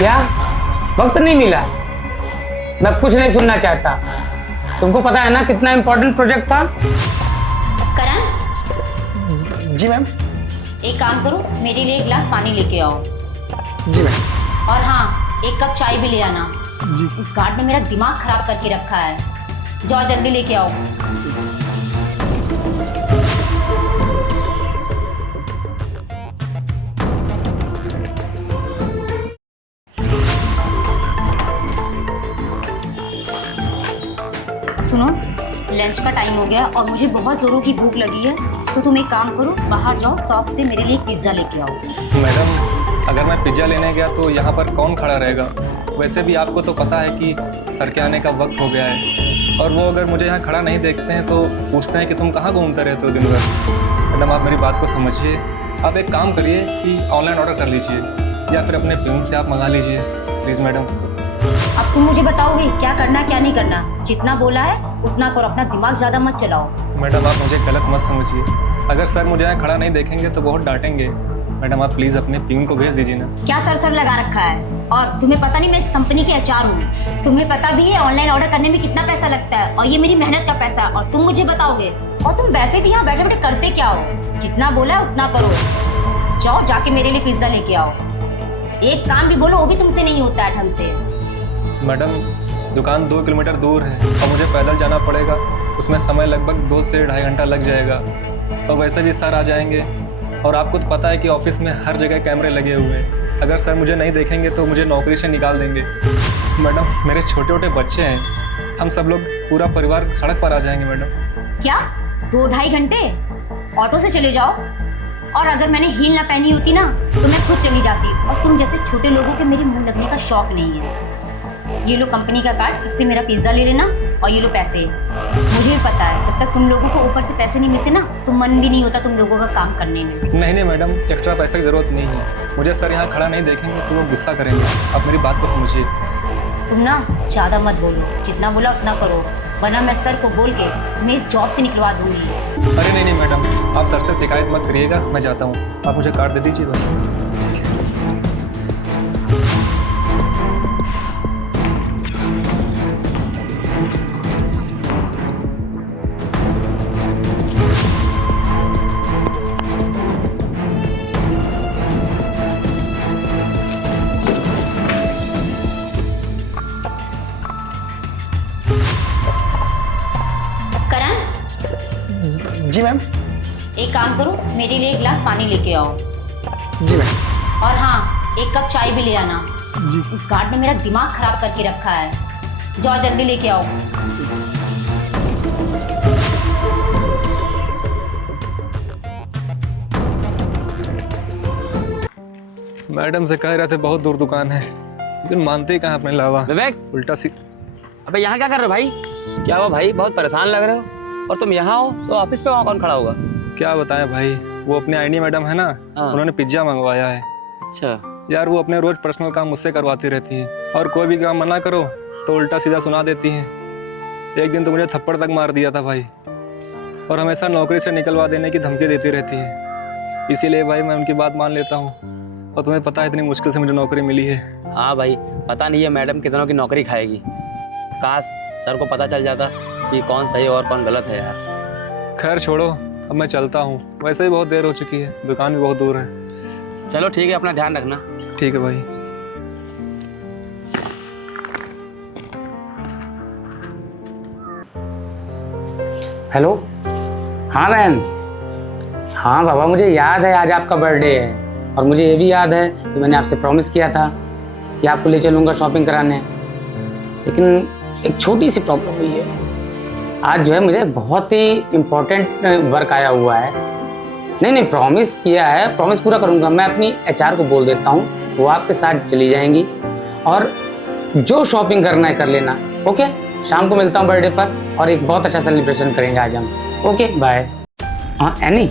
क्या वक्त नहीं मिला? मैं कुछ नहीं सुनना चाहता। तुमको पता है ना कितना इम्पोर्टेंट प्रोजेक्ट था। करण, जी मैम। एक काम करो, मेरे लिए एक गिलास पानी लेके आओ। जी मैम। और हाँ, एक कप चाय भी ले आना। जी। उस गार्ड ने मेरा दिमाग खराब करके रखा है। जाओ जल्दी लेके आओ। सुनो, लंच का टाइम हो गया और मुझे बहुत जोरों की भूख लगी है, तो तुम एक काम करो, बाहर जाओ, शॉप से मेरे लिए पिज्ज़ा लेके आओ। मैडम, अगर मैं पिज्ज़ा लेने गया तो यहाँ पर कौन खड़ा रहेगा? वैसे भी आपको तो पता है कि सर के आने का वक्त हो गया है, और वो अगर मुझे यहाँ खड़ा नहीं देखते हैं तो पूछते हैं कि तुम कहाँ घूमते रहते हो दिन भर। मैडम, आप मेरी बात को समझिए। आप एक काम करिए कि ऑनलाइन ऑर्डर कर लीजिए, या फिर अपने पिन से आप मंगा लीजिए प्लीज़ मैडम। अब तुम मुझे बताओगे क्या करना क्या नहीं करना? जितना बोला है उतना करो, अपना दिमाग ज़्यादा मत चलाओ। मैडम, आप मुझे गलत मत समझिए। अगर सर मुझे यहाँ खड़ा नहीं देखेंगे तो बहुत डांटेंगे। मैडम, आप प्लीज़ अपने पिन को भेज दीजिए ना। क्या सर लगा रखा है? और तुम्हें पता नहीं मैं इस कंपनी की एचआर हूँ। तुम्हें पता भी है ऑनलाइन ऑर्डर करने में कितना पैसा लगता है, और ये मेरी मेहनत का पैसा है, और तुम मुझे बताओगे? और तुम वैसे भी यहाँ बैठे बैठे करते क्या हो? जितना बोला है उतना करो। जाओ जाके मेरे लिए पिज्जा लेके आओ। एक काम भी बोलो वो भी तुमसे नहीं होता है ढंग से। मैडम, दुकान 2 किलोमीटर दूर है और मुझे पैदल जाना पड़ेगा। उसमें समय लगभग 2 से ढाई घंटा लग जाएगा, और वैसे भी सर आ जाएंगे, और आपको तो पता है कि ऑफिस में हर जगह कैमरे लगे हुए हैं। अगर सर मुझे नहीं देखेंगे तो मुझे नौकरी से निकाल देंगे। मैडम, मेरे छोटे छोटे बच्चे हैं, हम सब लोग पूरा परिवार सड़क पर आ जाएंगे मैडम। क्या 2-2.5 घंटे? ऑटो से चले जाओ। और अगर मैंने हील ना पहनी होती ना तो मैं खुद चली जाती। और तुम जैसे छोटे लोगों के मेरे मुंह लगने का शौक नहीं है। ये लो कंपनी का कार्ड, इससे मेरा पिज्ज़ा ले लेना, और ये लो पैसे। मुझे भी पता है जब तक तुम लोगों को ऊपर से पैसे नहीं मिलते ना तो मन भी नहीं होता तुम लोगों का काम करने में। नहीं मैडम, एक्स्ट्रा पैसे की ज़रूरत नहीं है। मुझे सर यहाँ खड़ा नहीं देखेंगे तो वो गुस्सा करेंगे। आप मेरी बात को समझिए। तुम ना ज़्यादा मत बोलो, जितना बोला उतना करो, वरना मैं सर को बोल के तुम्हें इस जॉब से निकलवा दूंगी। अरे नहीं मैडम, आप सर से शिकायत मत करिएगा, मैं जाता हूँ। आप मुझे कार्ड दे दीजिए बस। जी मैम। एक काम करो, मेरे लिए एक गिलास पानी लेके आओ। जी मैम। और हाँ, एक कप चाय भी ले आना। जी। उस गार्ड ने मेरा दिमाग खराब करके रखा है। जाओ जल्दी लेके आओ। मैडम से कह रहे थे बहुत दूर दुकान है, लेकिन मानते ही कहाँ अपने लावा। विवेक, उल्टा सी। अबे यहाँ क्या कर रहे हो भाई? क्या हुआ भाई, बहुत परेशान लग रहे हो? और तुम यहाँ हो तो ऑफिस पे वहाँ कौन खड़ा होगा? क्या बताएं भाई, वो अपने आईनी मैडम है ना, उन्होंने पिज्जा मंगवाया है। अच्छा यार, वो अपने रोज पर्सनल काम मुझसे करवाती रहती है, और कोई भी काम मना करो तो उल्टा सीधा सुना देती है। एक दिन तो मुझे थप्पड़ तक मार दिया था भाई, और हमेशा नौकरी से निकलवा देने की धमकी देती रहती है। इसीलिए भाई मैं उनकी बात मान लेता हूँ, और तुम्हें पता है इतनी मुश्किल से मुझे नौकरी मिली है। हाँ भाई, पता नहीं है मैडम कितनों की नौकरी खाएगी। काश सर को पता चल जाता कि कौन सही और कौन गलत है यार। खैर छोड़ो, अब मैं चलता हूँ, वैसे ही बहुत देर हो चुकी है, दुकान भी बहुत दूर है। चलो ठीक है, अपना ध्यान रखना। ठीक है भाई। हेलो। हाँ मैम। हाँ बाबा, मुझे याद है आज आपका बर्थडे है, और मुझे ये भी याद है कि मैंने आपसे प्रॉमिस किया था कि आपको ले चलूँगा शॉपिंग कराने। लेकिन एक छोटी सी प्रॉब्लम हुई है। आज जो है मुझे बहुत ही इम्पोर्टेंट वर्क आया हुआ है। नहीं, प्रॉमिस किया है, प्रॉमिस पूरा करूँगा। मैं अपनी एचआर को बोल देता हूँ, वो आपके साथ चली जाएंगी, और जो शॉपिंग करना है कर लेना। ओके, शाम को मिलता हूँ बर्थडे पर, और एक बहुत अच्छा सेलिब्रेशन करेंगे आज हम। Okay bye. हाँ एनी,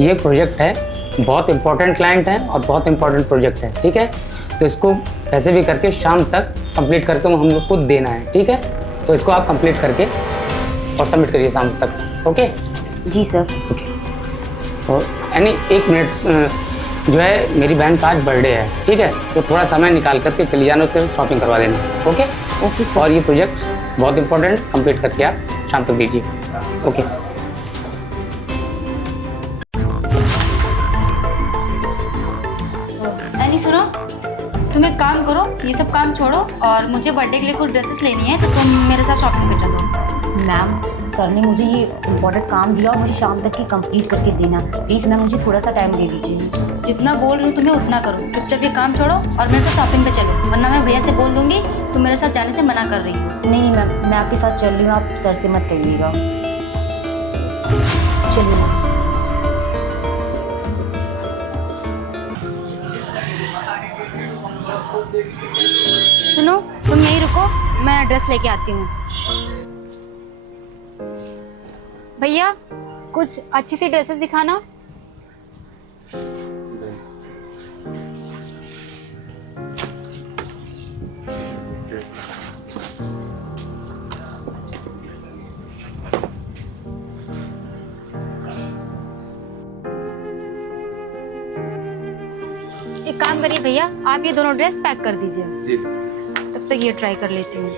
ये प्रोजेक्ट है, बहुत इंपॉर्टेंट क्लाइंट है और बहुत इंपॉर्टेंट प्रोजेक्ट है, ठीक है? तो इसको कैसे भी करके शाम तक कंप्लीट करके हम लोग को देना है, ठीक है? तो इसको आप कंप्लीट करके और सबमिट करिए शाम तक। ओके जी सर। ओके। तो एनी एक मिनट, जो है मेरी बहन का आज बर्थडे है, ठीक है, तो थोड़ा समय निकाल करके चली जाना, उसके शॉपिंग करवा देना। Okay okay sir. और ये प्रोजेक्ट बहुत इंपॉर्टेंट, कंप्लीट करके आप शाम तक दीजिए। ओके। एनी सुनो, तुम एक काम करो, ये सब काम छोड़ो और मुझे बर्थडे के लिए कुछ ड्रेसेस लेनी है, तो तुम मेरे साथ शॉपिंग पे चलो। मैम सर ने मुझे ये इम्पोर्टेंट काम दिया और मुझे शाम तक ही कंप्लीट करके देना। प्लीज़ मैम मुझे थोड़ा सा टाइम दे दीजिए। जितना बोल रही हूँ तुम्हें उतना करो, चुपचाप ये काम छोड़ो और मेरे साथ शॉपिंग पे चलो, वरना मैं भैया से बोल दूंगी तुम मेरे साथ जाने से मना कर रही हो। नहीं नहीं मैम, मैं आपके साथ चल रही हूँ, आप सर से मत कहिएगा। चलिए मैम। सुनो, तुम यहीं रुको, मैं ड्रेस लेके आती हूँ। भैया कुछ अच्छी सी ड्रेसेस दिखाना। एक काम करिए भैया, आप ये दोनों ड्रेस पैक कर दीजिए जी। तब तक ये ट्राई कर लेती हूँ।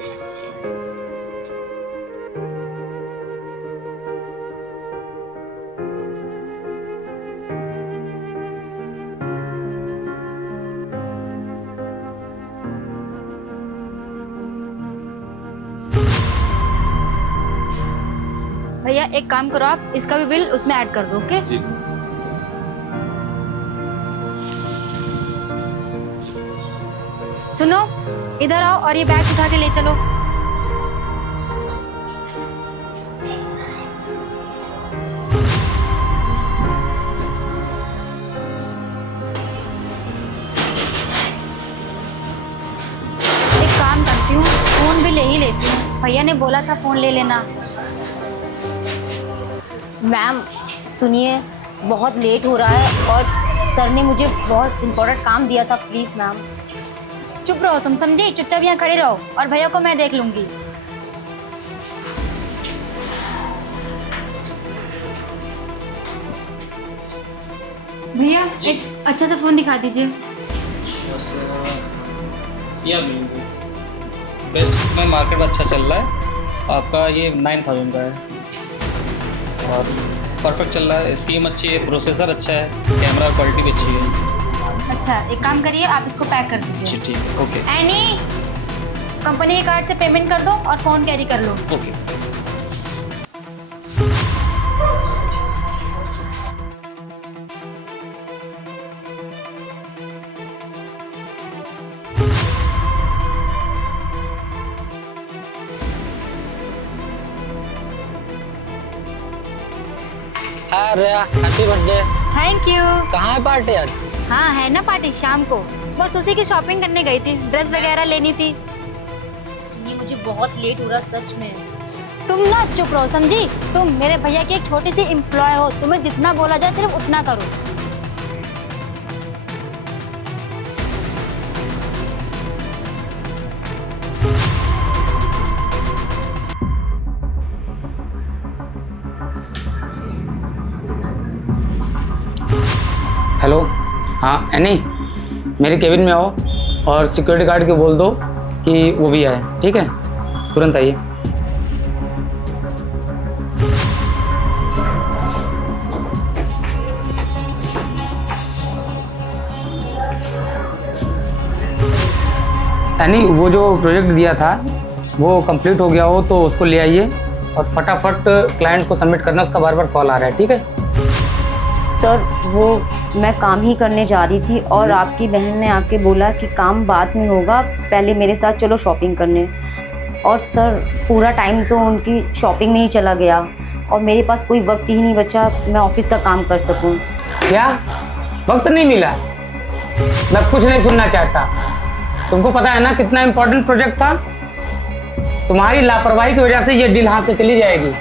भैया एक काम करो, आप इसका भी बिल उसमें ऐड कर दो। ओके जी। सुनो, इधर आओ और ये बैग उठा के ले चलो। एक काम करती हूँ, फोन भी ले ही लेती हूँ, भैया ने बोला था फोन ले लेना। मैम सुनिए, बहुत लेट हो रहा है और सर ने मुझे बहुत इम्पोर्टेंट काम दिया था। Please ma'am. चुप रहो तुम, समझी? चुपचाप यहाँ खड़े रहो और भैया को मैं देख लूंगी। भैया एक अच्छा सा फोन दिखा दीजिए। अच्छा सर, या बेस्ट में मार्केट में अच्छा चल रहा है, आपका ये 9000 का है और परफेक्ट चल रहा है, स्कीम अच्छी है, प्रोसेसर अच्छा है, कैमरा क्वालिटी भी अच्छी है। अच्छा एक काम करिए, आप इसको पैक कर दीजिए। जी ठीक है, ओके। एनी, कंपनी के कार्ड से पेमेंट कर दो और फोन कैरी कर लो। ओके। हाय रेया, हैप्पी बर्थडे। Thank you. कहाँ है पार्टी आज? हाँ है ना पार्टी, शाम को। बस उसी की शॉपिंग करने गई थी, ड्रेस वगैरह लेनी थी। सुनिए मुझे बहुत लेट हो रहा सच में। तुम ना चुप रहो, समझी? तुम मेरे भैया की एक छोटी सी एम्प्लॉय हो, तुम्हें जितना बोला जाए सिर्फ उतना करो। हेलो, हाँ एनी, मेरे केबिन में आओ और सिक्योरिटी गार्ड को बोल दो कि वो भी आए, ठीक है? तुरंत आइए। एनी, वो जो प्रोजेक्ट दिया था वो कंप्लीट हो गया हो तो उसको ले आइए और फटाफट क्लाइंट को सबमिट करना, उसका बार बार कॉल आ रहा है, ठीक है? सर वो मैं काम ही करने जा रही थी और आपकी बहन ने आके बोला कि काम बाद में होगा, पहले मेरे साथ चलो शॉपिंग करने। और सर पूरा टाइम तो उनकी शॉपिंग में ही चला गया और मेरे पास कोई वक्त ही नहीं बचा मैं ऑफिस का काम कर सकूं। क्या वक्त नहीं मिला? मैं कुछ नहीं सुनना चाहता। तुमको पता है ना कितना इम्पोर्टेंट प्रोजेक्ट था? तुम्हारी लापरवाही की वजह से ये डील हाथ से चली जाएगी।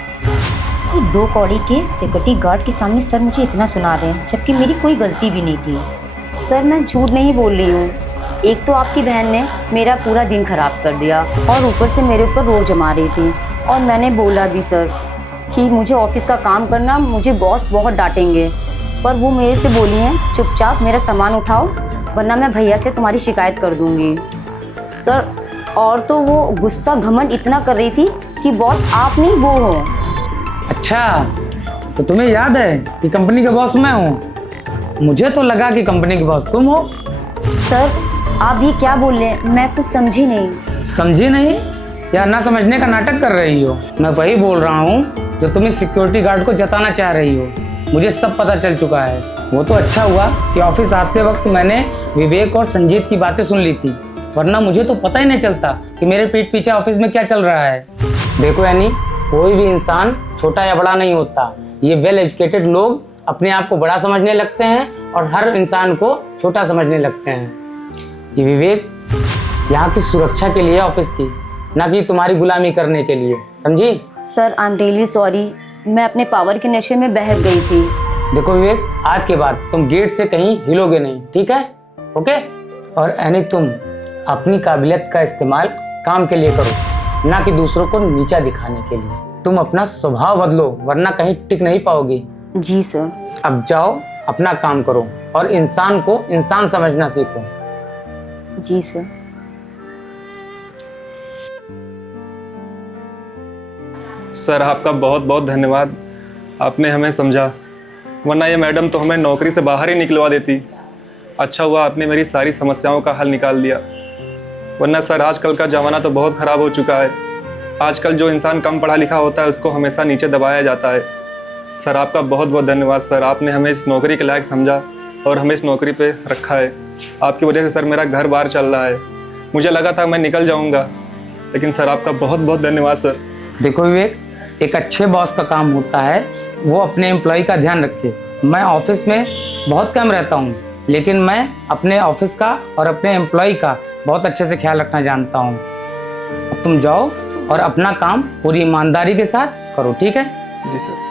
दो कौड़ी के सिक्योरिटी गार्ड के सामने सर मुझे इतना सुना रहे हैं जबकि मेरी कोई गलती भी नहीं थी। सर मैं झूठ नहीं बोल रही हूँ, एक तो आपकी बहन ने मेरा पूरा दिन खराब कर दिया और ऊपर से मेरे ऊपर रोज जमा रही थी। और मैंने बोला भी सर कि मुझे ऑफिस का काम करना, मुझे बॉस बहुत डांटेंगे, पर वो मेरे से बोली हैं चुपचाप मेरा सामान उठाओ वरना मैं भैया से तुम्हारी शिकायत कर दूंगी। सर और तो वो गुस्सा घमंड इतना कर रही थी कि बॉस आप नहीं वो हो। अच्छा, तो तुम्हें याद है कि कंपनी का बॉस मैं हूँ? मुझे तो लगा कि कंपनी के बॉस तुम हो। सर आप ये क्या बोल रहे हैं, मैं तो समझी नहीं। समझी नहीं या ना समझने का नाटक कर रही हो? मैं वही बोल रहा हूँ जो तुम इस सिक्योरिटी गार्ड को जताना चाह रही हो। मुझे सब पता चल चुका है। वो तो अच्छा हुआ कि ऑफिस आते वक्त मैंने विवेक और संजीत की बातें सुन ली थी, वरना मुझे तो पता ही नहीं चलता कि मेरे पीठ पीछे ऑफिस में क्या चल रहा है। देखो यानी कोई भी इंसान छोटा या बड़ा नहीं होता। ये वेल एजुकेटेड लोग अपने आप को बड़ा समझने लगते हैं और हर इंसान को छोटा समझने लगते हैं। ये विवेक यहाँ की सुरक्षा के लिए ऑफिस की, ना कि तुम्हारी गुलामी करने के लिए, समझी? Sir I am really sorry, मैं अपने पावर के नशे में बहक गई थी। देखो विवेक, आज के बाद तुम गेट से कहीं हिलोगे नहीं, ठीक है? ओके? और यानी तुम अपनी काबिलियत का इस्तेमाल काम के लिए करो, ना कि दूसरों को नीचा दिखाने के लिए। तुम अपना स्वभाव बदलो वरना कहीं टिक नहीं पाओगी। जी सर। अब जाओ अपना काम करो और इंसान को इंसान समझना सीखो। जी सर। सर आपका बहुत बहुत धन्यवाद, आपने हमें समझा, वरना ये मैडम तो हमें नौकरी से बाहर ही निकलवा देती। अच्छा हुआ आपने मेरी सारी समस्याओं का हल निकाल दिया, वरना सर आजकल का ज़माना तो बहुत ख़राब हो चुका है। आजकल जो इंसान कम पढ़ा लिखा होता है उसको हमेशा नीचे दबाया जाता है। सर आपका बहुत बहुत धन्यवाद सर, आपने हमें इस नौकरी के लायक समझा और हमें इस नौकरी पे रखा है। आपकी वजह से सर मेरा घर बार चल रहा है। मुझे लगा था मैं निकल जाऊंगा, लेकिन सर आपका बहुत बहुत धन्यवाद सर। देखो विवेक, एक अच्छे बॉस का काम होता है वो अपने एम्प्लॉय का ध्यान रखे। मैं ऑफिस में बहुत कम रहता हूँ, लेकिन मैं अपने ऑफिस का और अपने एम्प्लॉय का बहुत अच्छे से ख्याल रखना जानता हूँ। अब तुम जाओ और अपना काम पूरी ईमानदारी के साथ करो, ठीक है? जी सर।